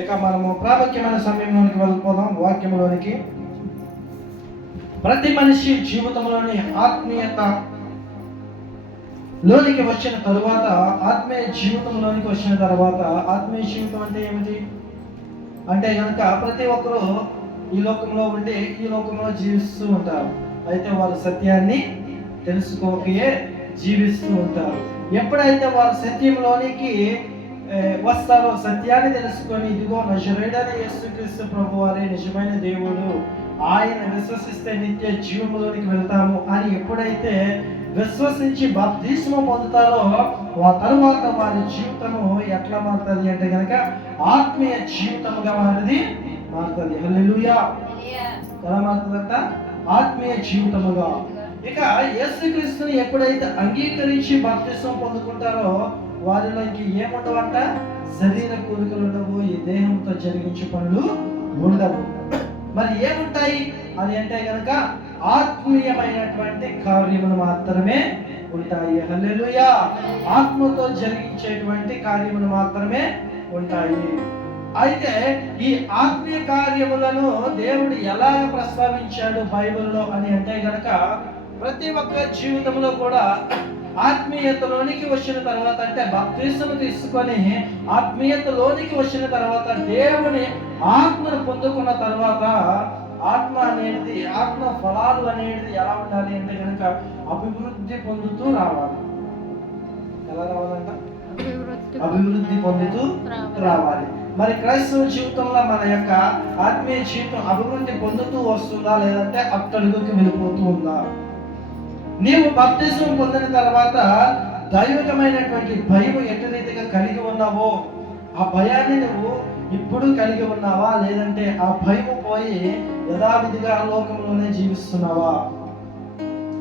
ఇక మనము ప్రాముఖ్యమైన సమయంలోనికి వెళ్ళిపోదాం వాక్యంలోనికి ప్రతి మనిషి జీవితంలోని ఆత్మీయత లోనికి వచ్చిన తరువాత ఆత్మీయ జీవితంలోనికి వచ్చిన తర్వాత ఆత్మీయ జీవితం అంటే ఏమిటి? అంటే కనుక ప్రతి ఒక్కరూ ఈ లోకంలో ఉండి ఈ లోకంలో జీవిస్తూ ఉంటారు. అయితే వారు సత్యాన్ని తెలుసుకోకయే జీవిస్తూ ఉంటారు. ఎప్పుడైతే వారు సత్యంలోనికి వస్తారో సత్యాన్ని తెలుసుకొని ఇదిగో నజరేడని యేసుక్రీస్తు ప్రభు వారే నిజమైన దేవుడు. ఆయన విశ్వసిస్తే నిత్య జీవములోనికి వెళ్తాము అని ఎప్పుడైతే విశ్వసించి బాప్తిస్మ పొందుతారో ఆ తరువాత వారి జీవితము ఎట్లా మారుతుంది అంటే కనుక ఆత్మీయ జీవితముగా వారిది మారుతుంది. హల్లెలూయా. ఎలా మారుతుందంట? ఆత్మీయ జీవితముగా. ఇక యేసుక్రీస్తుని ఎప్పుడైతే అంగీకరించి బాప్తిస్మం పొందుకుంటారో వారిలోకి ఏముండవంట? శరీర కోరికలు ఉండవు ఈ దేహంతో జరిగించే పనులు ఉండవు. మరి ఏముంటాయి? అది అంటే కనుక ఆత్మీయమైనటువంటి కార్యములు మాత్రమే ఉంటాయి. హల్లెలూయా! ఆత్మతో జరిగించేటువంటి కార్యములు మాత్రమే ఉంటాయి. అయితే ఈ ఆత్మీయ కార్యములను దేవుడు ఎలా ప్రస్తావించాడు బైబిల్లో అని అంటే గనక ప్రతి ఒక్క జీవితంలో కూడా ఆత్మీయతలోనికి వచ్చిన తర్వాత అంటే బాప్తీసము తీసుకొని ఆత్మీయతలోనికి వచ్చిన తర్వాత దేవుని ఆత్మను పొందుకున్న తర్వాత ఆత్మ అనేది ఆత్మ ఫలాలు అనేది ఎలా ఉండాలి అంటే కనుక అభివృద్ధి పొందుతూ రావాలి. ఎలా రావాలంట? అభివృద్ధి పొందుతూ రావాలి. మరి క్రైస్తవ జీవితంలో మన యొక్క ఆత్మీయ జీవితం అభివృద్ధి పొందుతూ వస్తుందా లేదంటే అట్టడుగుకి వెళ్ళిపోతూ ఉందా? నీవు బప్తిజం పొందిన తర్వాత దైవికమైనటువంటి భయం ఎటు రీతిగా కలిగి ఉన్నావో ఆ భయాన్ని నువ్వు ఇప్పుడు కలిగి ఉన్నావా? లేదంటే ఆ భయం పోయి యథావిధిగా లోకంలోనే జీవిస్తున్నావా?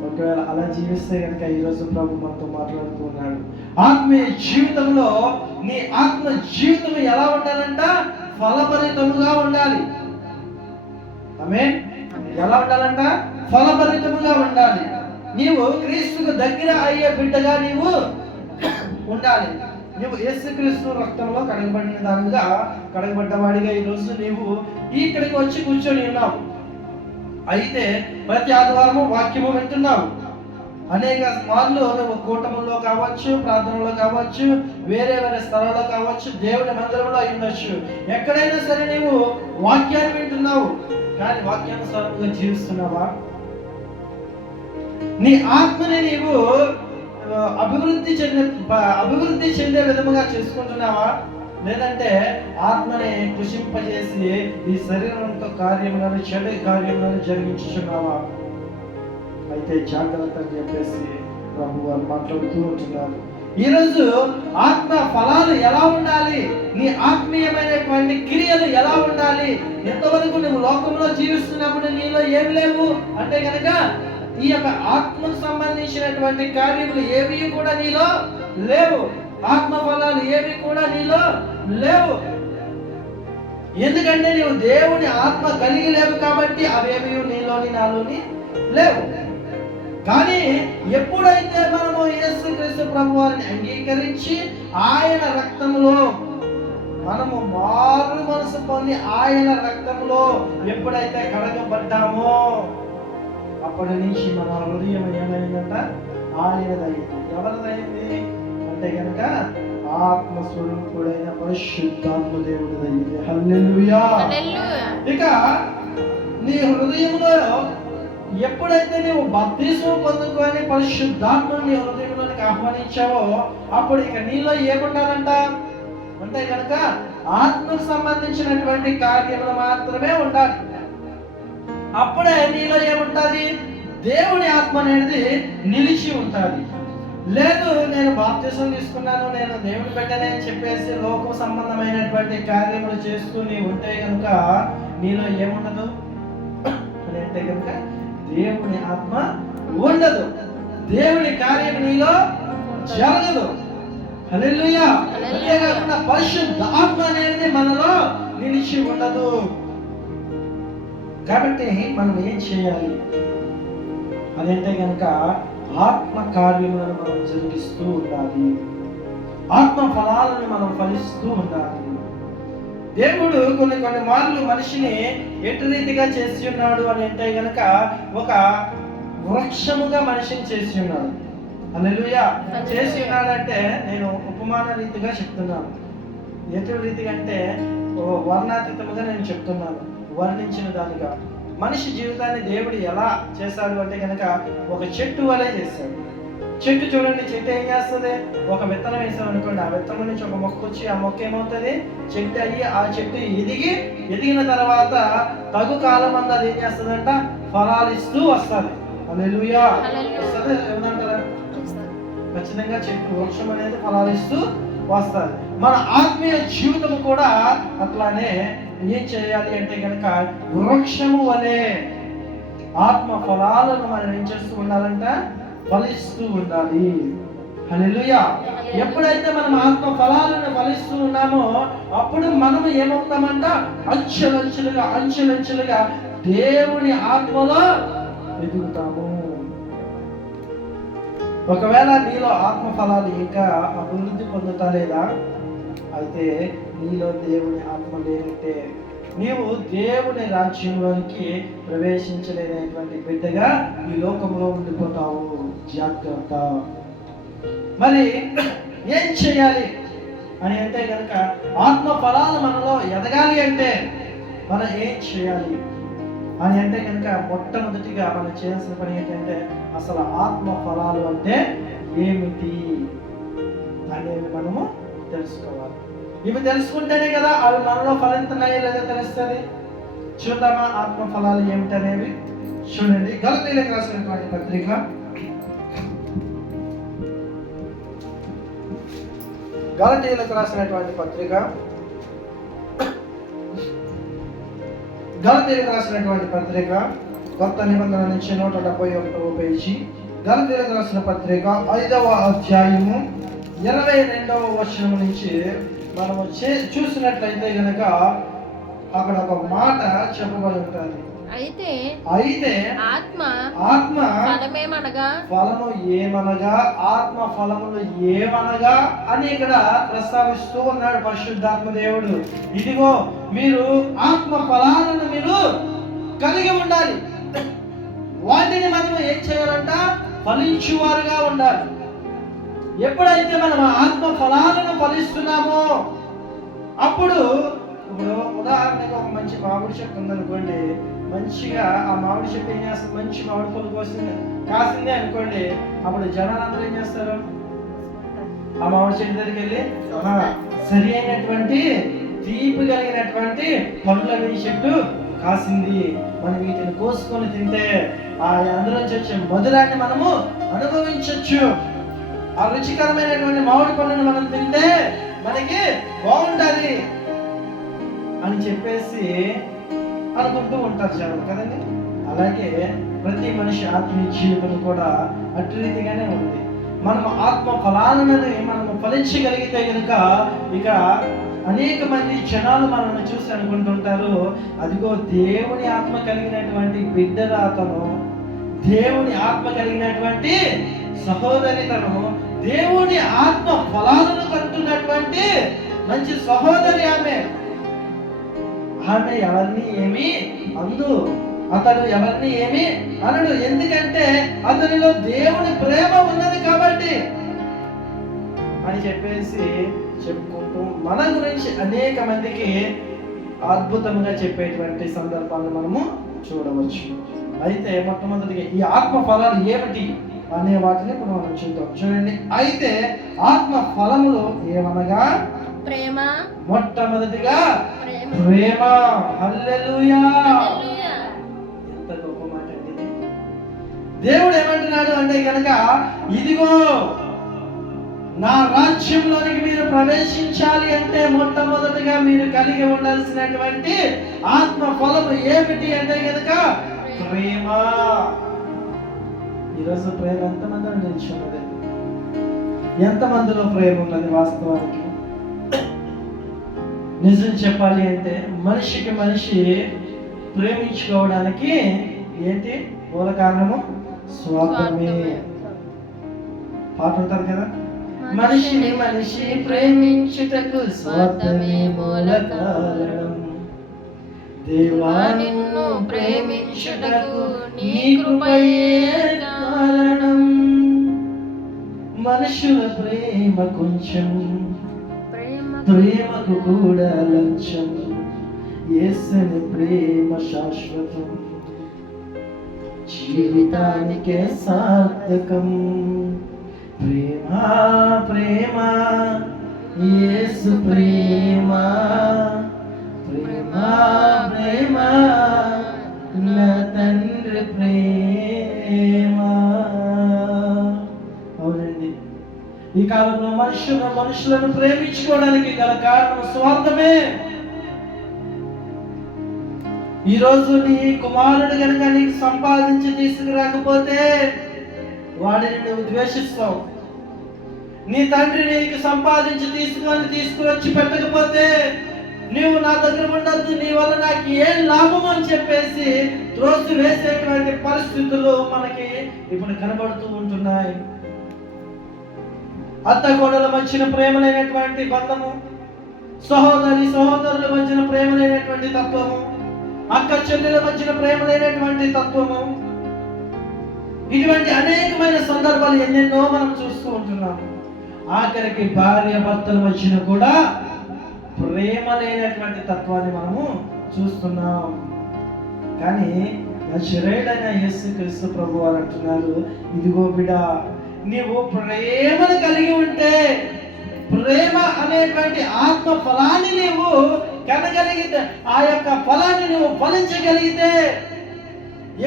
ఒకవేళ అలా జీవిస్తే కనుక ఈరోజు ప్రభు మనతో మాట్లాడుతూ ఉన్నాడు. ఆత్మీయ జీవితంలో నీ ఆత్మ జీవితం ఎలా ఉండాలంట? ఫలభరితముగా ఉండాలి. ఆమె ఎలా ఉండాలంట? ఫలభరితముగా ఉండాలి. నీవు క్రీస్తుకు దగ్గర అయ్యే బిడ్డగా నీవు ఉండాలి. నువ్వు యేసుక్రీస్తు రక్తంలో కడగబడిన దానిగా కడగబడ్డవాడిగా ఈరోజు నీవు ఇక్కడికి వచ్చి కూర్చొని ఉన్నావు. అయితే ప్రతి ఆదివారము వాక్యము వింటున్నావు. అనేక మార్లు నువ్వు కూటముల్లో కావచ్చు ప్రార్థనలో కావచ్చు వేరే వేరే స్థలంలో కావచ్చు దేవుని మందిరంలో ఉండొచ్చు. ఎక్కడైనా సరే నీవు వాక్యాన్ని వింటున్నావు. కానీ వాక్యానుసారంగా జీవిస్తున్నావా? నీ ఆత్మని నీవు అభివృద్ధి చెందే అభివృద్ధి చెందే విధముగా చేసుకుంటున్నావా? లేదంటే ఆత్మని కృషింపజేసి ఈ శరీరంతో కార్యములను చెడు కార్యములను జరిగించుచున్నావా? అయితే జాగ్రత్త అని చెప్పేసి ప్రభు వారు మాట్లాడుతూ ఉంటున్నారు. ఈరోజు ఆత్మ ఫలాలు ఎలా ఉండాలి? నీ ఆత్మీయమైనటువంటి క్రియలు ఎలా ఉండాలి? ఎంతవరకు నువ్వు లోకంలో జీవిస్తున్నప్పుడు నీలో ఏం లేవు? అంటే కనుక ఈ యొక్క ఆత్మకు సంబంధించినటువంటి కార్యములు ఏవి కూడా నీలో లేవు. ఆత్మ ఫలాలు ఏవి కూడా నీలో లేవు. ఎందుకంటే నీవు దేవుని ఆత్మ కలిగి లేవు కాబట్టి అవేవి నీలోని నాలోని లేవు. కానీ ఎప్పుడైతే మనము యేసుక్రీస్తు ప్రభు వారిని అంగీకరించి ఆయన రక్తంలో మనము మారు మనసు పొంది ఆయన రక్తంలో ఎప్పుడైతే కడగబడ్డామో అప్పటి నుంచి మన హృదయం ఏమైందంట? ఆయనదైంది ఎవరిదైంది అంటే కనుక ఆత్మ స్వరూపుడైన పరిశుద్ధాత్మ దేవుడిదైంది హల్లెలూయా. హల్లెలూయా. ఇక నీ హృదయంలో ఎప్పుడైతే నీవు బప్తిస్మం పొందుకొని పరిశుద్ధాత్మ నీ హృదయంలోనికి ఆహ్వానించావో అప్పుడు ఇక నీలో ఏముండాలంట? అంటే కనుక ఆత్మకు సంబంధించినటువంటి కార్యములు మాత్రమే ఉండాలి. అప్పుడే నీలో ఏముంటుంది? దేవుని ఆత్మ అనేది నిలిచి ఉంటుంది. లేదు నేను బాప్తిసం తీసుకున్నాను నేను దేవుని బిడ్డనే అని చెప్పేసి లోక సంబంధమైనటువంటి కార్యములు చేసుకుని ఉంటే కనుక నీలో ఏముండదు? అని అంటే కనుక దేవుని ఆత్మ ఉండదు. దేవుని కార్యం నీలో జరగదు. అంతేకాకుండా పరిశుద్ధ ఆత్మ అనేది మనలో నిలిచి ఉండదు. కాబట్టి మనం ఏం చేయాలి? అదంటే కనుక ఆత్మ కార్యములను మనం జరిగిస్తూ ఉండాలి. ఆత్మ ఫలాలను మనం ఫలిస్తూ ఉండాలి. దేవుడు కొన్ని కొన్ని మార్లు మనిషిని ఎటు రీతిగా చేసి ఉన్నాడు అని అంటే గనక ఒక వృక్షముగా మనిషిని చేసి ఉన్నాడు. అల్లెలుయా చేసి ఉన్నాడంటే నేను ఉపమాన రీతిగా చెప్తున్నాను. ఎటు రీతిగా అంటే ఓ వర్ణాతీతముగా నేను చెప్తున్నాను. వర్ణించిన దానిగా. మనిషి జీవితాన్ని దేవుడు ఎలా చేశాడు అంటే కనుక ఒక చెట్టు వలె చేశాడు. చెట్టు చూడండి చెట్టు ఏం చేస్తుంది? ఒక విత్తనం వేసాం అనుకోండి ఆ విత్తనం నుంచి ఒక మొక్క వచ్చి ఆ మొక్క ఏమవుతుంది? చెట్టు అయ్యి ఆ చెట్టు ఎదిగి ఎదిగిన తర్వాత తగు కాలం అంతా అది ఏం చేస్తుందంట? ఫలాలు ఇస్తూ వస్తుంది. అల్లెలుయా. వస్తుంది? ఏమంటారా ఖచ్చితంగా చెట్టు వృక్షం అనేది ఫలాలు ఇస్తూ వస్తుంది. మన ఆత్మీయ జీవితం కూడా అట్లానే ఏం చేయాలి అంటే కనుక వృక్షము వలె ఆత్మ ఫలాలను మనం ఏం చేస్తూ ఉండాలంట? ఫలిస్తూ ఉండాలి. హల్లెలూయా. ఎప్పుడైతే మనం ఆత్మ ఫలాలను ఫలిస్తూ ఉన్నామో అప్పుడు మనం ఏమవుతామంట? అంచెలంచెలుగా అంచెలంచెలుగా దేవుని ఆత్మలో ఎదుగుతాము. ఒకవేళ నీలో ఆత్మ ఫలాలు ఇంకా అభివృద్ధి పొందుతా లేదా? అయితే నీలో దేవుని ఆత్మ లేనంటే నీవు దేవుని రాజ్యంలోనికి ప్రవేశించలేనటువంటి బిడ్డగా ఈ లోకంలో ఉండిపోతావు. జాగ్రత్త. మరి ఏం చేయాలి? అని అంటే కనుక ఆత్మ ఫలాలు మనలో ఎదగాలి అంటే మనం ఏం చేయాలి? అని అంటే కనుక మొట్టమొదటిగా మనం చేయాల్సిన పని ఏంటంటే అసలు ఆత్మ ఫలాలు అంటే ఏమిటి? అనేది మనము తెలుసుకోవాలి. ఇవి తెలుసుకుంటేనే కదా అవి మనలో ఫలితున్నాయో లేదో తెలుస్తుంది. చూద్దామా ఆత్మ ఫలాలు ఏమిటనేవి? చూడండి. గలతీలకు రాసినటువంటి పత్రిక. గలతీలకు రాసినటువంటి పత్రిక. గలతీలకు రాసినటువంటి పత్రిక. కొత్త నిబంధన నుంచి నూట డెబ్బై ఒకటవ పేజీ. గలతీలకు రాసిన పత్రిక ఐదవ అధ్యాయము. ఇరవై రెండవ వర్షం నుంచి మనము చే- చూసినట్లయితే గనక అక్కడ ఒక మాట చెప్పబడి ఉంటుంది. అయితే అయితే ఆత్మ ఆత్మ ఫలమేమనగా? ఫలము ఏమనగా? ఆత్మ ఫలములు ఏమనగా? అని ఇక్కడ ప్రస్తావిస్తూ ఉన్నాడు పరిశుద్ధాత్మ దేవుడు. ఇదిగో మీరు ఆత్మ ఫలాలను మీరు కలిగి ఉండాలి. వాటిని మనం ఏం చేయాలంట? ఫలించువారుగా ఉండాలి. ఎప్పుడైతే మనం ఆత్మ ఫలాలను ఫలిస్తున్నామో అప్పుడు ఇప్పుడు ఉదాహరణకు ఒక మంచి మామిడి చెట్టు ఉందనుకోండి మంచిగా ఆ మామిడి చెట్టు ఏం చేస్తుంది? మంచి మామిడి పళ్ళు కోసింది కాసింది అనుకోండి అప్పుడు జనాలు అందరూ ఏం చేస్తారు? ఆ మామిడి చెట్టు దగ్గరికి వెళ్ళి సరి అయినటువంటి తీపి కలిగినటువంటి పండ్ల మీ చెట్టు కాసింది. మనం వీటిని కోసుకొని తింటే ఆ అందరం వచ్చే మధురాన్ని మనము అనుభవించవచ్చు ఆ రుచికరమైనటువంటి మామిడి పండును మనం తింటే మనకి బాగుంటుంది అని చెప్పేసి అనుకుంటూ ఉంటారు జనం కదండి? అలాగే ప్రతి మనిషి ఆత్మీయ జీవితం కూడా అటు రీతిగానే ఉంది. మనం ఆత్మ ఫలాలను మనము ఫలించగలిగితే కనుక ఇక అనేక మంది జనాలు మనల్ని చూసి అనుకుంటుంటారు అదిగో దేవుని ఆత్మ కలిగినటువంటి బిడ్డరాతను దేవుని ఆత్మ కలిగినటువంటి సహోదరితను దేవుని ఆత్మ ఫలాలను కంటున్నటువంటి మంచి సహోదరి ఆమె. ఆమె ఎవరిని ఏమి అందు అతడు ఎవరిని ఏమి అనడు. ఎందుకంటే అతనిలో దేవుని ప్రేమ ఉన్నది కాబట్టి అని చెప్పేసి చెప్పుకుంటూ మన గురించి అనేక మందికి అద్భుతంగా చెప్పేటువంటి సందర్భాలను మనము చూడవచ్చు. అయితే మొట్టమొదటిగా ఈ ఆత్మ ఫలాలు ఏమిటి? అనే వాటిని ఇప్పుడు మనం చూద్దాం చూడండి. అయితే ఆత్మ ఫలములు ఏమనగా? ప్రేమ. మొట్టమొదటిగా ప్రేమ. హల్లెలూయా. ఎంత గొప్ప మాట అండి. దేవుడు ఏమంటున్నాడు అంటే కనుక ఇదిగో నా రాజ్యంలోనికి మీరు ప్రవేశించాలి అంటే మొట్టమొదటిగా మీరు కలిగి ఉండాల్సినటువంటి ఆత్మ ఫలము ఏమిటి అంటే కనుక ప్రేమ. ఈరోజు ప్రేమ ఎంతమంది నిలిచిన్నది ఎంతమందిలో ప్రేమ ఉన్నది వాస్తవానికి? నిజం చెప్పాలి అంటే మనిషికి మనిషి ప్రేమించుకోవడానికి ఏంటి మూల కారణము? స్వార్థమే. పాట ఉంటారు కదా? మనిషిని మనిషి ప్రేమించుటకు స్వార్థమే మూల కారణం. దేవా నిన్ను ప్రేమించుటకు నీ కృపయే మనుషుల ప్రేమ కొంచెం. ప్రేమకు కూడా లంచం. ఏసని ప్రేమ శాశ్వతం. జీవితానికే సార్థకం. ప్రేమ ప్రేమ యేసు ప్రేమ. ప్రేమ ప్రేమ నా తండ్రి ప్రేమ. ఈ కాలంలో మనుషులు మనుషులను ప్రేమించుకోవడానికి గల కారణం స్వార్థమే. ఈ రోజు నీ కుమారుడు కనుక నీకు సంపాదించి తీసుకురాకపోతే వాడిని నువ్వు ద్వేషిస్తావు. నీ తండ్రి నీకు సంపాదించి తీసుకొని తీసుకువచ్చి పెట్టకపోతే నీవు నా దగ్గర ఉండద్దు నీ వల్ల నాకు ఏం లాభం అని చెప్పేసి త్రోసి వేసేటువంటి పరిస్థితులు మనకి ఇప్పుడు కనబడుతూ ఉంటున్నాయి. అత్త కోడల మధ్యన ప్రేమలైనటువంటి బంధము సహోదరి సహోదరుల మధ్యన ప్రేమ లేనటువంటి తత్వము అక్క చెల్లెల మధ్యన ప్రేమ లేనటువంటి తత్వము. ఇటువంటి అనేకమైన సందర్భాలు ఎన్నెన్నో మనం చూస్తూ ఉంటున్నాము ఆఖరికి భార్య భర్తల మధ్యన కూడా ప్రేమ లేనటువంటి తత్వాన్ని మనము చూస్తున్నాం. కానీ నజరేడైన యేసు క్రీస్తు ప్రభు వారు అంటున్నారు ఇదిగో బిడా నీవు ప్రేమను కలిగి ఉంటే ప్రేమ అనేటువంటి ఆత్మ ఫలాన్ని నీవు కనగలిగితే ఆ యొక్క ఫలాన్ని నువ్వు ఫలించగలిగితే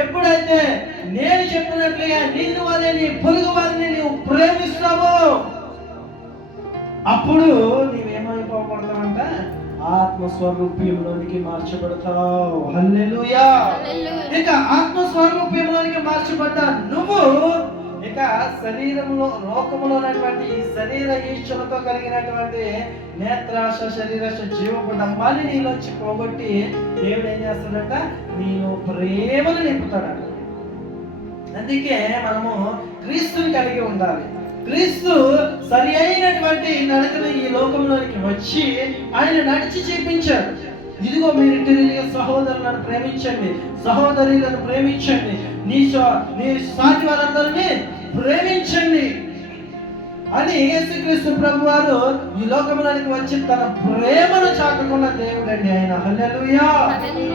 ఎప్పుడైతే నేను చెప్పినట్లుగా నిన్ను వలె నీ పొరుగు వారిని నీవు ప్రేమిస్తావో అప్పుడు నీవేమైపోకూడదంట? ఆత్మస్వరూప్యంలోనికి మార్చబడతావు. హల్లెలూయా. ఇక ఆత్మస్వరూప్యంలోనికి మార్చబడ్డ నువ్వు ఇక శరీరంలో లోకములోనటువంటి ఈ శరీర ఈశ్వరతో కలిగినటువంటి నేత్రాశ శరీరాశ జీవకుటుంబాన్ని నీలోంచి పోగొట్టి దేవుడు ఏం చేస్తాడంట? నీలో ప్రేమను నింపుతాడంట. అందుకే మనము క్రీస్తుని కలిగి ఉండాలి. క్రీస్తు సరి అయినటువంటి నడకను ఈ లోకంలోనికి వచ్చి ఆయన నడిచి చూపించాడు. ఇదిగో మీరు తిరిగి సహోదరులను ప్రేమించండి. సహోదరులను ప్రేమించండి. నీ నీ సాటి వారందరినీ ప్రేమించండి అని యేసుక్రీస్తు ప్రభు వారు ఈ లోకంలోనికి వచ్చి తన ప్రేమను చాటుకున్న దేవుడు అండి ఆయన హల్లెలూయా.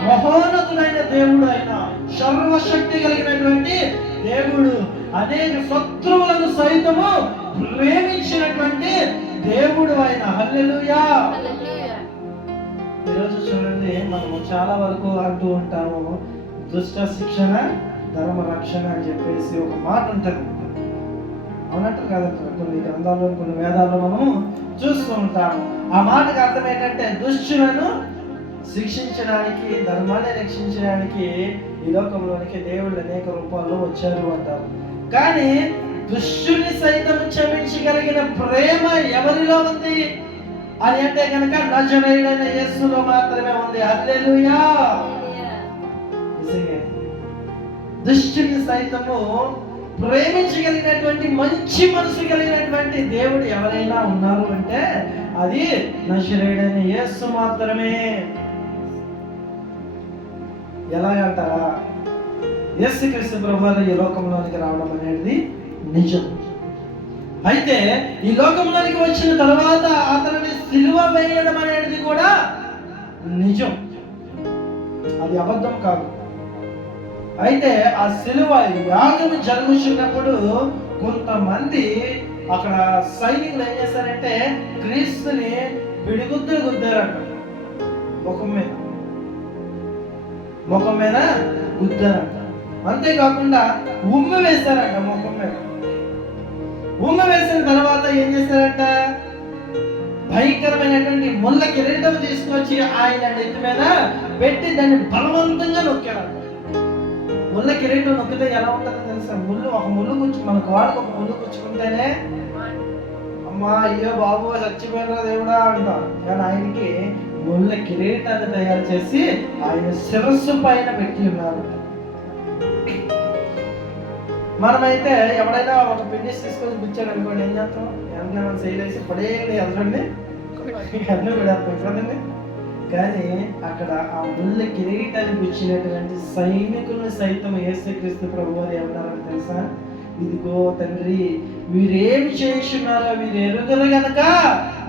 మహోన్నతుడైన దేవుడు ఆయన. సర్వశక్తి కలిగినటువంటి దేవుడు. అనేక శత్రువులను సైతము ప్రేమించినటువంటి దేవుడు ఆయన. హల్లెలూయా. హల్లెలూయా. ఈరోజు చూడండి మనము చాలా వరకు అంటూ ఉంటాము దుష్ట శిక్షణ ధర్మ రక్షణ అని చెప్పేసి ఒక మాట ఉంటుంది. అవునట్టు కాదంటారు కొన్ని గ్రంథాల్లో కొన్ని వేదాల్లో మనము చూస్తూ ఉంటాము ఆ మాటకు అర్థం ఏంటంటే దుష్టులను శిక్షించడానికి ధర్మాన్ని రక్షించడానికి ఈ లోకంలోనికి దేవుళ్ళు అనేక రూపాల్లో వచ్చారు అంటారు కానీ దుష్టుని సైతం క్షమించగలిగిన ప్రేమ ఎవరిలో ఉంది అని అంటే కనుక నజరైన యేసులో మాత్రమే ఉంది. నిజంగా. దుష్టుని సైతము ప్రేమించగలిగినటువంటి మంచి మనసు కలిగినటువంటి దేవుడు ఎవరైనా ఉన్నారు అంటే అది నశరేడైన యేసు మాత్రమే. ఎలాగంటారా? యేసు క్రీస్తు ప్రభువారు ఈ లోకంలోనికి రావడం అనేది నిజం. అయితే ఈ లోకంలోనికి వచ్చిన తర్వాత అతనిని సిలువ వేయడం అనేది కూడా నిజం. అది అబద్ధం కాదు. అయితే ఆ సిలువ యాగం జరుగుతున్నప్పుడు కొంతమంది అక్కడ సైనికులు ఏం చేశారంటే క్రీస్తుని విడిగుద్దులు గుద్దారంట. ముఖం మీద. ముఖం మీద గుద్దారంట. అంతేకాకుండా ఉమ్మ వేశారంట ముఖం మీద. ఉమ్మ వేసిన తర్వాత ఏం చేశారంట? భయంకరమైనటువంటి ముళ్ళ కిరీటం తీసుకొచ్చి ఆయన నెత్తి మీద పెట్టి దాన్ని బలవంతంగా నొక్కారంట. ముళ్ళ కిరీటం నొక్కితే ఎలా ఉంటుందో తెలుసా? ముళ్ళు ఒక ముళ్ళు గుచ్చు మన గోడకు ఒక ముళ్ళు గుచ్చుకుంటేనే అమ్మా అయ్యో బాబు చచ్చిపోయినా దేవుడా అంటాం. కానీ ఆయనకి ముళ్ళ కిరీటాన్ని తయారు చేసి ఆయన శిరస్సు పైన పెట్టి ఉన్నారు. మనమైతే ఎవడైనా ఒక పిండి తీసుకొని పిచ్చాడు అనుకోండి ఏం చేస్తాం? ఎంత వెంటనే మనం శైలేసి పడేయండి ఎదరండి. అన్నీ పెడతాం కదండి కానీ అక్కడ ఆ ముళ్ళ కిరీటానికి వచ్చినటువంటి సైనికులను సైతం యేసుక్రీస్తు ప్రభు వారు ఏమన్నారని తెలుసా? ఇదిగో తండ్రి మీరేమి చేస్తున్నారో మీరు ఎరుగరు గనక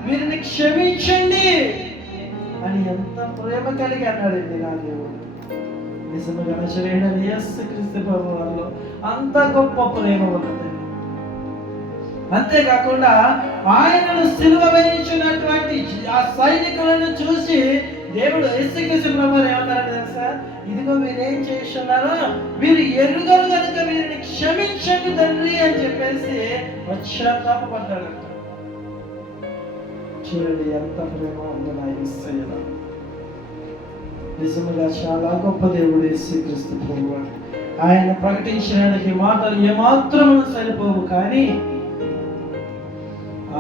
వీరిని క్షమించండి అని ఎంత ప్రేమ కలిగి అన్నాడండి నా దేవుడు నిజముగా నజరేయుడైన యేసుక్రీస్తు ప్రభు వారిలో అంత గొప్ప ప్రేమ ఉన్నది. అంతేకాకుండా ఆయనను సిలువ వేయించినటువంటి ఆ సైనికులను చూసి దేవుడు యేసుక్రీస్తు ప్రభావం వారు ఏమన్నారని తెలుసా? ఇదిగో మీరేం చేస్తున్నారు మీరు ఎరుగరు కనుక వీరిని క్షమించండి తండ్రి అని చెప్పేసి పశ్చాత్తాపడ్డాడు చూడండి ఎంత ప్రేమ ఉందో నా యేసయ్యలో నిజముగా చాలా గొప్ప దేవుడు యేసుక్రీస్తు ప్రభు ఆయన ప్రకటించడానికి మాటలు ఏమాత్రం సరిపోవు కానీ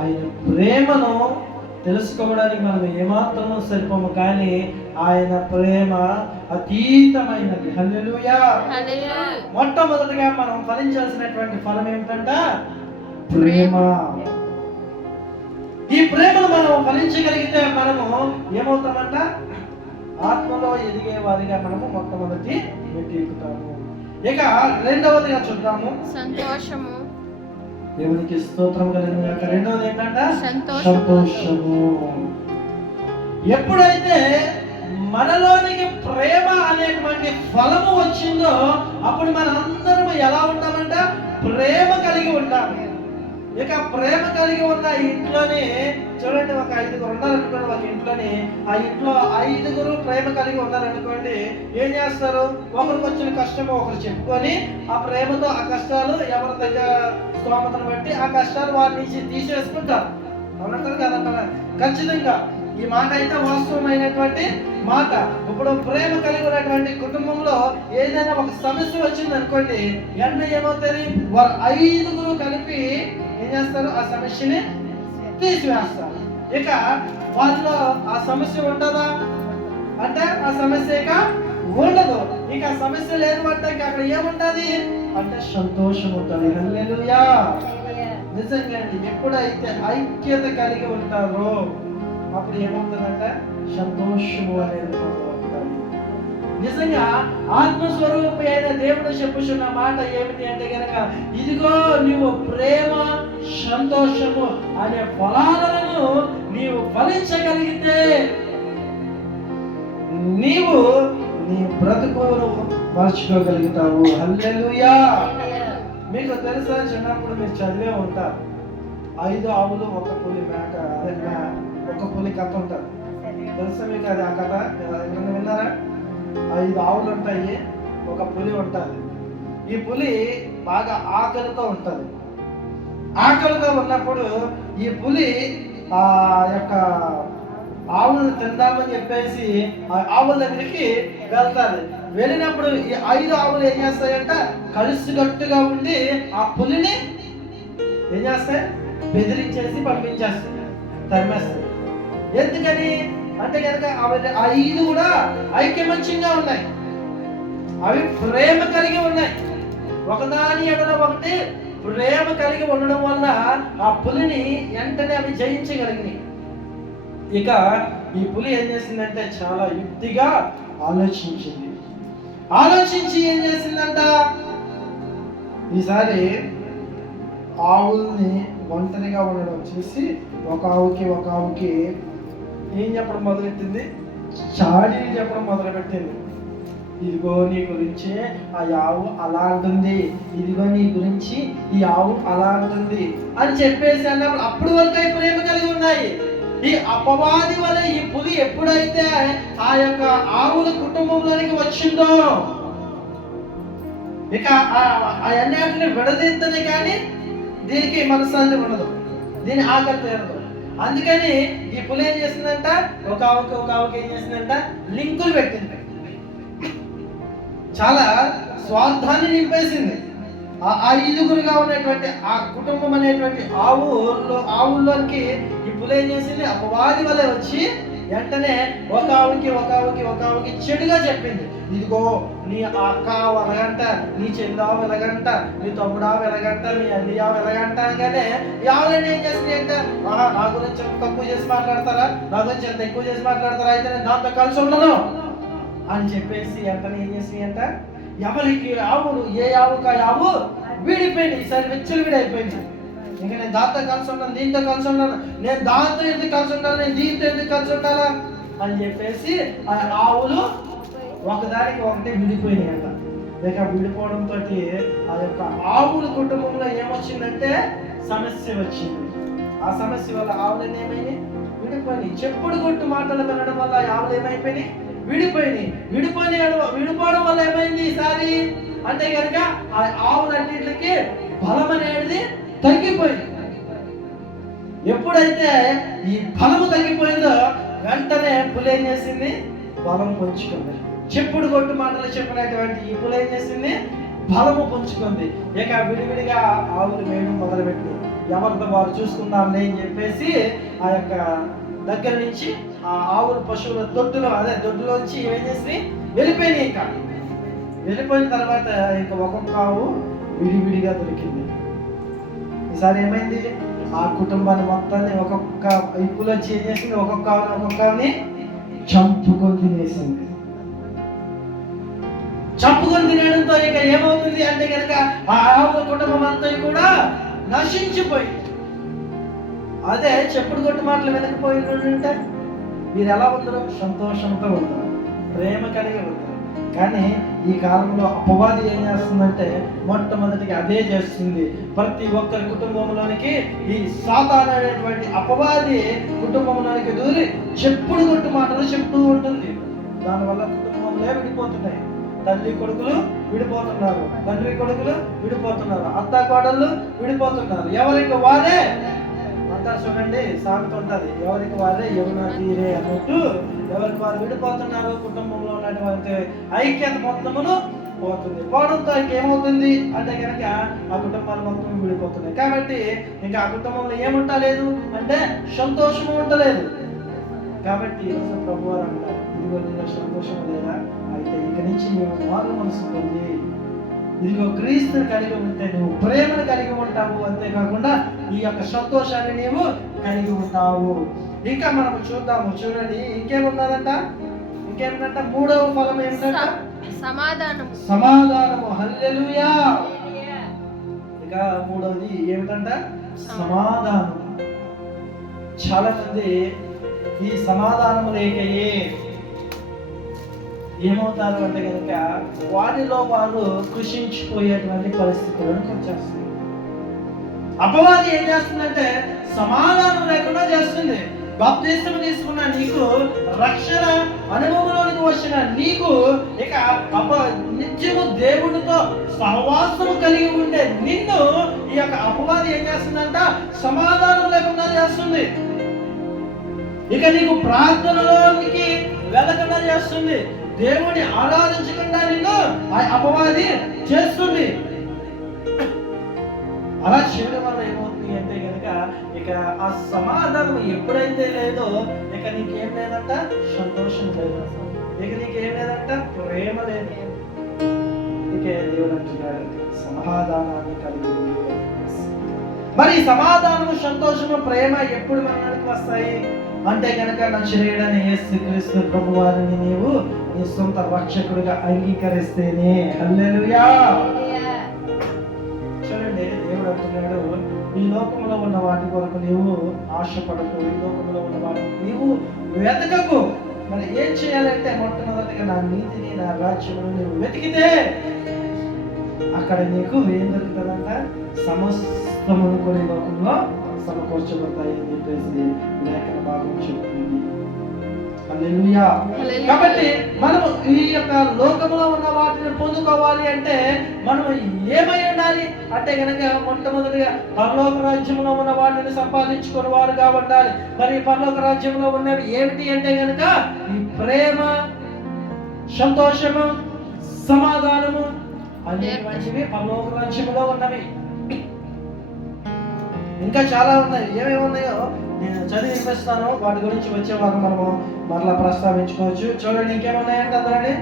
ఆయన ప్రేమను తెలుసుకోవడానికి మనం ఏమాత్రం సరిపోము కానీ ఆయన ప్రేమ అతీతమైనది. హల్లెలూయా. హల్లెలూయా. మొట్టమొదటిగా మనం ఫలించాల్సినటువంటి ఫలం ఏమిటంట? ప్రేమ. ఈ ప్రేమను మనం ఫలించగలిగితే మనము ఏమవుతామంట? ఆత్మలో ఎదిగే వారిగా మనము మొట్టమొదటి మెట్టి ఎక్కుతాము. ఇక రెండవదిగా చూద్దాము. సంతోషము. దేవునికి స్తోత్రం కలిగిన గాక. రెండవది ఏంటంట సంతోషము. ఎప్పుడైతే మనలోనికి ప్రేమ అనేటువంటి ఫలము వచ్చిందో అప్పుడు మన అందరం ఎలా ఉంటామంట ప్రేమ కలిగి ఉంటాము ఇక ప్రేమ కలిగి ఉన్న ఇంట్లోనే చూడండి ఒక ఐదుగురు ఉన్నారనుకోండి ఒక ఇంట్లోని. ఆ ఇంట్లో ఐదుగురు ప్రేమ కలిగి ఉన్నారనుకోండి ఏం చేస్తారు? ఒకరికి వచ్చిన కష్టము ఒకరు చెప్పుకొని ఆ ప్రేమతో ఆ కష్టాలు ఎవరి దగ్గర స్తోమతను బట్టి ఆ కష్టాలు వారి నుంచి తీసేసుకుంటారు. అవునంటారు కదంటారా? ఖచ్చితంగా. ఈ మాట అయితే వాస్తవమైనటువంటి మాట. ఇప్పుడు ప్రేమ కలిగి ఉన్నటువంటి కుటుంబంలో ఏదైనా ఒక సమస్య వచ్చింది అనుకోండి వెంటనే ఏమవుతుంది? వారు ఐదుగురు కలిపి ఏం చేస్తారు? ఆ సమస్యని తీసివేస్తారు. ఇక వాళ్ళలో ఆ సమస్య ఉంటుందా? అంటే ఆ సమస్య ఇక ఉండదు. ఇక సమస్య లేదు అంటే ఇక అక్కడ ఏముంటది? అంటే సంతోషం ఉంటుంది. హల్లెలూయా. నిజంగా ఎప్పుడైతే ఐక్యత కలిగి ఉంటారో అప్పుడు ఏమవుతుందంటే సంతోషము అనేది నిజంగా ఆత్మస్వరూపి అయిన దేవుడు చెప్పుచున్న మాట ఏమిటి అంటే గనక ఇదిగో నీవు ప్రేమ సంతోషము అనే ఫలాలను నీవు ఫలించగలిగితే నీవు నీ బ్రతుకును మార్చుకోగలుగుతావు. హల్లెలుయా. మీకు తెలుసా చిన్నప్పుడు మీరు చదివే ఉంటారు. ఐదు ఆవులు ఒక పులి మేక అదే ఒక పులి కథ ఉంటారు తెలుసా మీకు అది ఆ కథ? విన్నారా? ఐదు ఆవులు ఉంటాయి ఒక పులి ఉంటుంది. ఈ పులి బాగా ఆకలితో ఉంటుంది. ఆకలితో ఉన్నప్పుడు ఈ పులి ఆ యొక్క ఆవులను తిందామని చెప్పేసి ఆ ఆవుల దగ్గరికి వెళ్తారు వెళ్ళినప్పుడు ఈ ఐదు ఆవులు ఏం చేస్తాయంట కలుసుగట్టుగా ఉండి ఆ పులిని ఏం చేస్తాయి? బెదిరించేసి పంపించేస్తాయి తరిమేస్తాయి. ఎందుకని? అంటే కనుక అవి ఐదు కూడా ఐక్యమత్యంగా ఉన్నాయి. అవి ప్రేమ కలిగి ఉన్నాయి. ఒకదాని ఎడల ఒకటి ప్రేమ కలిగి ఉండడం వల్ల ఆ పులిని వెంటనే అవి జయించగలిగినాయి. ఇక ఈ పులి ఏం చేసిందంటే చాలా యుక్తిగా ఆలోచించింది. ఆలోచించి ఏం చేసిందంట? ఈసారి ఆవుల్ని ఒంటరిగా ఉండడం చూసి ఒక ఆవుకి ఒక ఆవుకి ఏం చెప్పడం మొదలెట్టింది? చాడీలు చెప్పడం మొదలుపెట్టింది. ఇదిగో నీ గురించి ఆ ఆవు అలా అంటుంది ఇదిగో నీ గురించి ఈ ఆవు అలా అంటుంది అని చెప్పేసి అన్నప్పుడు అప్పుడు వరకు ప్రేమ కలిగి ఉన్నాయి. ఈ అపవాది వల్ల ఈ పులి ఎప్పుడైతే ఆ యొక్క ఆవుల కుటుంబంలోనికి వచ్చిందో ఇక అన్నిటిని విడదీస్తుంది కానీ దీనికి మనశ్శాంతి ఉండదు. దీని ఆకలి తీరదు. అందుకని ఈ పులి ఏం చేసిందంట ఒక ఆవుకి ఒక ఆవుకి ఏం చేసిందంట లింకులు పెట్టింది. చాలా స్వార్థాన్ని నింపేసింది. ఆ ఆ ఐదుగురుగా ఉన్నటువంటి ఆ కుటుంబం అనేటువంటి ఆవులో ఆవుల్లోనికి ఈ పులి ఏం చేసింది? అపవాది వల్ల వచ్చి వెంటనే ఒక ఆవుకి ఒక ఆవుకి ఒక ఆవుకి చెడుగా చెప్పింది. ఇదిగో నీ అక్క ఎలాగంట నీ చెల్లావు వెలగంట నీ తమ్ముడావు వెలగంట నీ అన్నయ్య ఎలాగంట అనగానే ఎవరైనా ఏం చేస్తుంది అంటే ఆహా నా గురించి ఎంత తక్కువ చేసి మాట్లాడతారా? నా గురించి ఎంత ఎక్కువ చేసి మాట్లాడతారా? అయితే నేను దాంతో కలిసి ఉండను. అని చెప్పేసి వెంటనే ఏం చేసి అంట ఎవరికి ఆవులు ఏ ఆవుక ఆవు వీడిపోయింది. ఈసారి వెచ్చలు అయిపోయింది ఇంకా నేను దాంతో కలిసి ఉన్నాను దీంతో కలిసి ఉన్నాను నేను దాంతో ఎందుకు కలిసి ఉండాలి? నేను దీంతో ఎందుకు కలిసి ఉంటానా అని చెప్పేసి ఆ ఆవులు ఒకదానికి ఒకటే విడిపోయినాయి అంట లేక విడిపోవడంతో ఆ యొక్క ఆవుల కుటుంబంలో ఏమొచ్చిందంటే సమస్య వచ్చింది. ఆ సమస్య వల్ల ఆవులు ఏమైనాయి? విడిపోయినాయి. చెప్పుడు కొట్టు మాటలు వినడం వల్ల ఆవులు ఏమైపోయినాయి? విడిపోయినాయి. విడిపోయిన విడిపోవడం వల్ల ఏమైంది ఈసారి? అంటే కనుక ఆ ఆవులన్నింటికి బలం అనేది తగ్గిపోయింది. ఎప్పుడైతే ఈ బలము తగ్గిపోయిందో వెంటనే పులి ఏం చేసింది? బలం పొంచుకుంది చెప్పుడు కొట్టు మాటలు చెప్పినటువంటి ఇప్పుడు ఏం చేసింది? బలము పుంజుకుంది. ఇక విడివిడిగా ఆవులు వేయడం మొదలుపెట్టి ఎవరితో వారు చూసుకుందాంలే అని చెప్పేసి ఆ యొక్క దగ్గర నుంచి ఆ ఆవుల పశువుల దొడ్డులో అదే దొడ్డులోంచి ఏం చేసి వెళ్ళిపోయినాయి ఇంకా. వెళ్ళిపోయిన తర్వాత ఇంకా ఒక్కొక్క ఆవు విడివిడిగా దొరికింది. ఈసారి ఏమైంది? ఆ కుటుంబాన్ని మొత్తాన్ని ఒక్కొక్క ఇప్పులు వచ్చి ఏం చేసింది? ఒక్కొక్క ఆవుని ఒక్కొక్క ఆవుని చంపుకొని తినేయడంతో ఇక ఏమవుతుంది అంటే కనుక ఆ ఆవుల కుటుంబం అంతా కూడా నశించిపోయింది. అదే చెప్పుడు కొట్టు మాటలు వెనకపోయిందంటే మీరు ఎలా ఉంటారు సంతోషంతో ఉంటారు ప్రేమ కలిగి ఉంటారు కానీ ఈ కాలంలో అపవాది ఏం చేస్తుందంటే మొట్టమొదటిగా అదే చేస్తుంది. ప్రతి ఒక్కరి కుటుంబంలోనికి ఈ సాతాన్ అనేటువంటి అపవాది కుటుంబంలోనికి దూరి చెప్పుడు కొట్టు మాటలు చెప్తూ ఉంటుంది. దానివల్ల కుటుంబంలో విడిపోతున్నాయి. తల్లి కొడుకులు విడిపోతున్నారు. తండ్రి కొడుకులు విడిపోతున్నారు. అత్త కోడళ్ళు విడిపోతున్నారు. ఎవరికి వారే? అంతా చూడండి సాగుతూ ఉంటుంది. ఎవరికి వారే? యమున తీరే అన్నట్టు ఎవరికి వారు విడిపోతున్నారు? కుటుంబంలో ఉన్నటువంటి ఐక్యత మొత్తమును పోతుంది. పోవడంతో ఇంకేమవుతుంది అంటే కనుక ఆ కుటుంబాలు మొత్తం విడిపోతున్నాయి. కాబట్టి ఇంకా ఆ కుటుంబంలో ఏముంటలేదు? అంటే సంతోషము ఉండలేదు. కాబట్టి ఈరోజు అంటారు ఇదిగో నీలో సంతోషం లేదా? అయితే ఇక నుంచి నువ్వు మారు మనసు పొంది ఇదిగో క్రీస్తుని కలిగి ఉంటే నువ్వు ప్రేమను కలిగి ఉంటావు అంతేకాకుండా ఈ యొక్క సంతోషాన్ని నీవు కలిగి ఉంటావు. ఇంకా మనం చూద్దాము చూడండి ఇంకేమున్నదంట ఇంకేమిటంట మూడవ ఫలం ఏమిటంట సమాధానము సమాధానము. హల్లెలూయా! ఇక మూడవది ఏమిటంట? సమాధానం. చాలా మంది ఈ సమాధానం లేకయే ఏమవుతారు అంటే కనుక వారిలో వారు కృషించిపోయేటువంటి పరిస్థితులను వచ్చేస్తుంది అపవాది ఏం చేస్తుందంటే సమాధానం లేకుండా చేస్తుంది. బాప్తిస్తం తీసుకున్న నీకు రక్షణ అనుభవంలోనికి వచ్చిన నీకు ఇక అప నిత్యము దేవుడితో సహవాసము కలిగి ఉండే నిన్ను ఈ యొక్క అపవాది ఏం చేస్తుందంట? సమాధానం లేకుండా చేస్తుంది. ఇక నీకు ప్రార్థనలోనికి వెళ్ళకుండా చేస్తుంది. దేవుని ఆరాధించకుండా నిన్ను అపవాది చేస్తుంది. అలా చేయడం వల్ల ఏమవుతుంది అంటే కనుక ఇక ఆ సమాధానం ఎప్పుడైతే లేదో ఇక నీకేం లేదంట? సంతోషం లేదు ఇక నీకేం లేదంట? ప్రేమ లేదు. ఇక దేవుడు అంటున్నాడు సమాధానాన్ని కలిగి మరి సమాధానము సంతోషము ప్రేమ ఎప్పుడు మనకి వస్తాయి? అంటే కనుక నచ్చిరేయడని యేసుక్రీస్తు ప్రభు వారిని నీవు నీ సొంత రక్షకుడిగా అంగీకరిస్తేనే. అల్లెలుయా చూడండి దేవుడు అంటున్నాడు ఈ లోకంలో ఉన్న వాటి కొరకు నీవు ఆశపడకు ఈ లోకంలో ఉన్న వాటి నీవు వెతకకు. మరి ఏం చేయాలంటే మొట్టమొదటిగా నా నీతిని నా రాజ్యమును నీవు వెతికితే అక్కడ నీకు ఏం దొరుకుతుందంట? సమస్తమును కొన్ని లోకంలో సమకూర్చబడతాయి అని చెప్పేసి లేఖన భాగం చెప్తుంది. కాబట్టి మనము ఈ యొక్క లోకంలో ఉన్న వాటిని పొందుకోవాలి అంటే మనం ఏమై ఉండాలి? అంటే కనుక మొట్టమొదటిగా పరలోక రాజ్యంలో ఉన్న వాటిని సంపాదించుకుని వారుగా ఉండాలి. మరి పరలోక రాజ్యంలో ఉన్నవి ఏమిటి అంటే కనుక ఈ ప్రేమ సంతోషము సమాధానము అనేటువంటివి పరలోక రాజ్యంలో ఉన్నవి. ఇంకా చాలా ఉన్నాయి. ఏమేమి ఉన్నాయో? నేను చదివి వినిపిస్తాను. వాటి గురించి వచ్చే వారం మనము మరలా ప్రస్తావించుకోవచ్చు. చూడండి ఇంకేమున్నాయంటే అందులోని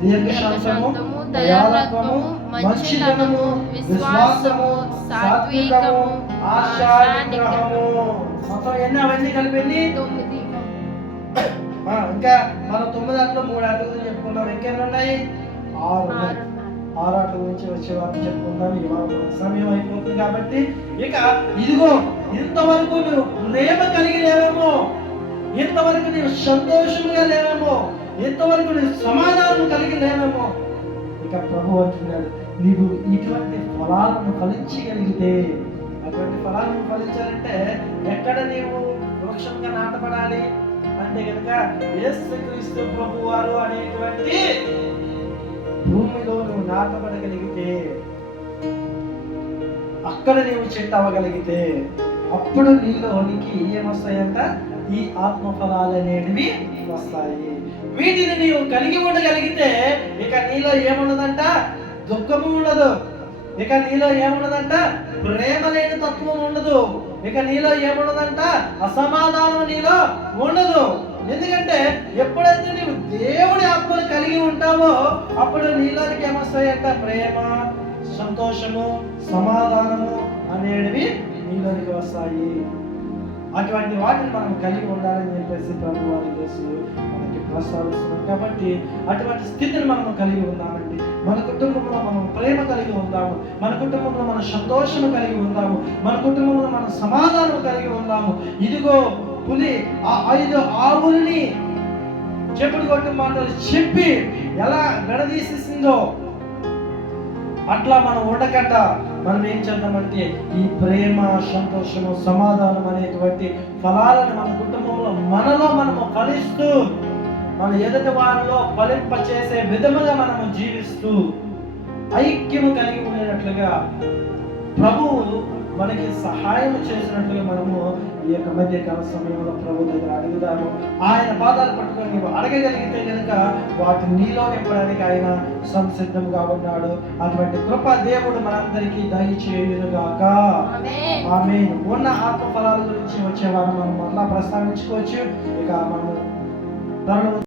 దీర్ఘశాంతము దయాలత్వము మంచితనము విశ్వాసము సాత్వికము ఆశానిగ్రహము మొత్తం ఎన్ని అవన్నీ కలిపి తొమ్మిది. ఆ, ఇంకా మనం తొమ్మిది అట్లు మూడు అట్లు చెప్పుకున్నాం ఇంకెన్ని ఉన్నాయి ఆరు. ఆరాటం నుంచి వచ్చే చెప్పుకుందాం ఈ వారం సమయం అయిపోతుంది కాబట్టి ఇక ఇదిగో ఇంతవరకు నువ్వు ప్రేమ కలిగి లేవేమో ఇంతవరకు నీవు సంతోషంగా లేవేమో ఇంతవరకు నీవు సమాధానం కలిగి లేవేమో ఇక ప్రభు అంటున్నాడు నీవు ఇటువంటి ఫలాలను ఫలించగలిగితే అటువంటి ఫలాలను ఫలించాలంటే ఎక్కడ నీవు వృక్షంగా నాటపడాలి అంటే కనుక యేసుక్రీస్తు ప్రభు వారు అనేటువంటి భూమిలో అక్కడ నీవు చెట్టు అవ్వగలిగితే అప్పుడు నీలోనికి ఏమొస్తాయంట? ఈ ఆత్మఫలాలు అనేటివి వస్తాయి. వీటిని నీవు కలిగి ఉండగలిగితే ఇక నీలో ఏమున్నదంట దుఃఖము ఉండదు. ఇక నీలో ఏమున్నదంట ప్రేమ లేని తత్వం ఉండదు. ఇక నీలో ఏమున్నదంట అసమాధానం నీలో ఉండదు. ఎందుకంటే ఎప్పుడైతే నీవు దేవుడి ఆత్మను కలిగి ఉంటావో అప్పుడు నీలోనికి ఏమొస్తాయంట ప్రేమ సంతోషము సమాధానము అనేటివి నీలోనికి వస్తాయి. అటువంటి వాటిని మనం కలిగి ఉండాలని చెప్పేసి ప్రభు వారి మనకి ప్రస్తావిస్తున్నాం కాబట్టి అటువంటి స్థితిని మనం కలిగి ఉందామండి మన కుటుంబంలో మనం ప్రేమ కలిగి ఉందాము. మన కుటుంబంలో మన సంతోషము కలిగి ఉందాము. మన కుటుంబంలో మన సమాధానం కలిగి ఉందాము. ఇదిగో పులి ఆ ఐదు ఆవుల్ని చెప్పుడు కొట్టు మాటలు చెప్పి ఎలా గడదీసేసిందో అట్లా మనం ఉండకట మనం ఏం చేద్దామంటే ఈ ప్రేమ సంతోషము సమాధానం అనేటువంటి ఫలాలను మన కుటుంబంలో మనలో మనము ఫలిస్తూ మన ఎదుటి వారిలో ఫలింప చేసే విధముగా మనము జీవిస్తూ ఐక్యము కలిగి ఉండేటట్లుగా ప్రభువు మనకి సహాయం చేసినట్లుగా మనము ఈ యొక్క మధ్యకాల సమయంలో ప్రభు దగ్గర అడుగుదాము ఆయన పాదాలు పట్టుకొని నీవు అడగగలిగితే కనుక వాటిని నీలో నింపడానికి ఆయన సంసిద్ధంగా ఉన్నాడు. అటువంటి కృప దేవుడు మనందరికీ దయచేయునుగాక. ఆమె ఉన్న ఆత్మ ఫలాల గురించి వచ్చే వారం మనం మరలా ప్రస్తావించుకోవచ్చు. ఇక త్వరలో